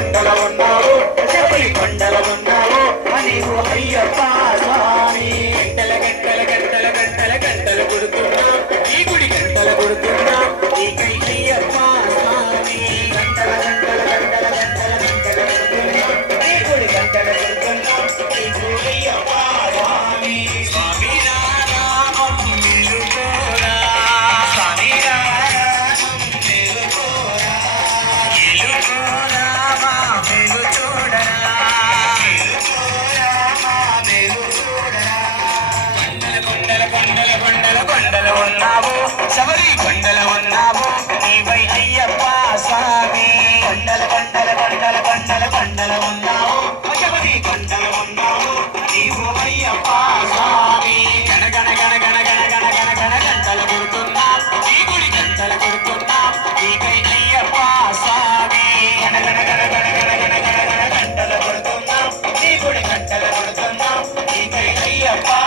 కొండల ఉన్నావు శబరి కొండల ఉన్నావు అని అయ్యప్ప స్వామి గంటల గంటల గంటల గంటల గంటలు కొడుతున్నా ఈ గుడి గంటలు కొడుతున్నా ఈ కై అయ్యప్ప స్వామి గంటల గంటల గంటల గంటల గంటలు కొడుతున్నా ఈ గుడి గంటలు కొడుతున్నా ఈ అయ్యప్ప கொடி கட்டளை கொடுத்தோம் நீங்கள் ஐயப்பா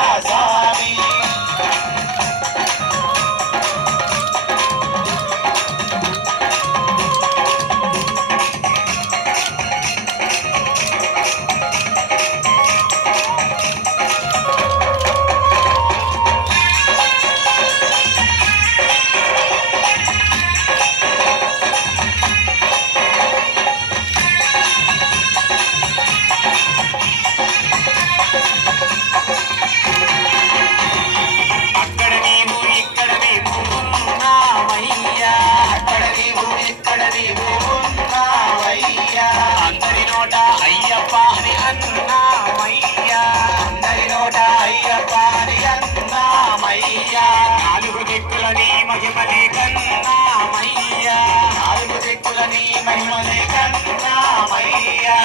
స్వామి మహిమని కన్నామయ్యా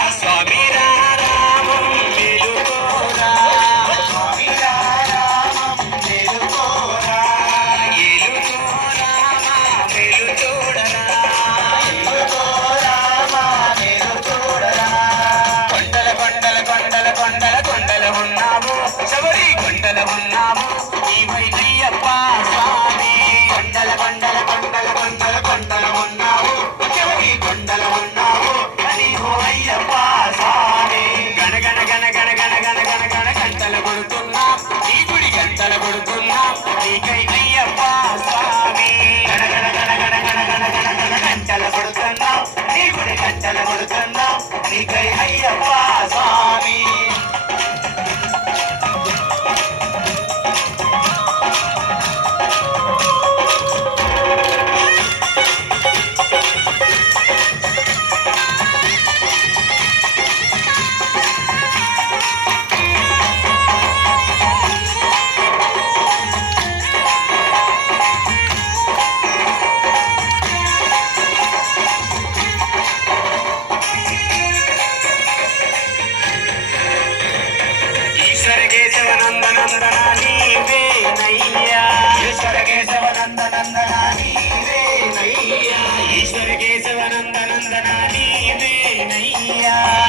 నందనందనా నీవే నయ్యా. ఈశ్వర కేశవ నందనందనా నీవే నయ్యా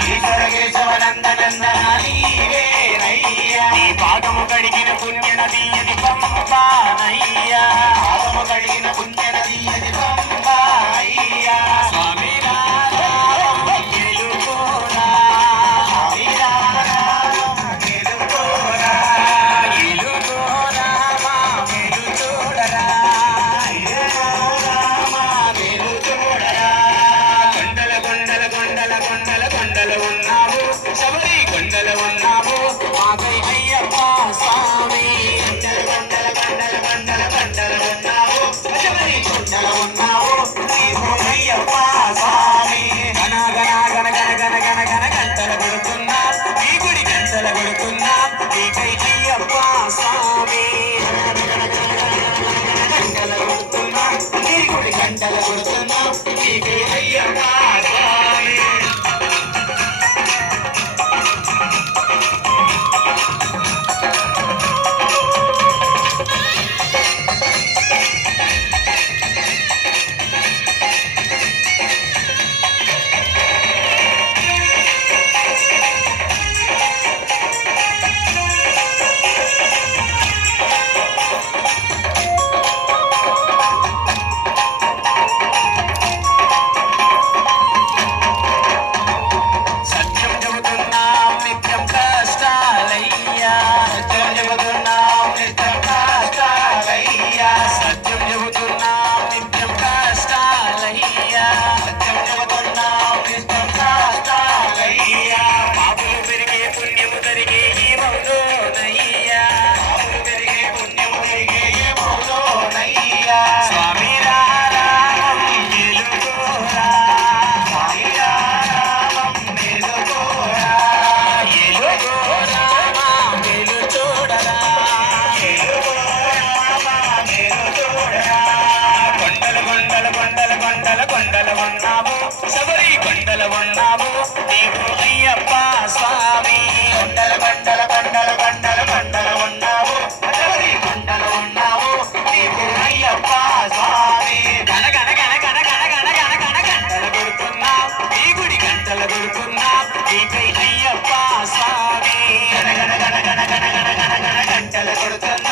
ఈశ్వర కేశవ పంపా నయ్యా. పాదము కడిగిన పుణ్య పంపా. ఉన్నాము శబరి కొండల ఉన్నాము నీవు అయ్యప్ప స్వామి కొండల కొండల కొండల కొండల కొండల ఉన్నాము శబరి కొండల ఉన్నాము నీవు అయ్యప్ప స్వామి గనగన గంటల కొడుతున్నా ఈ గుడి గంటల కొడుతున్నా నీకై అయ్యప్ప స్వామి గనగన గనగన గనగన గనగన గంటల కొడుతున్నా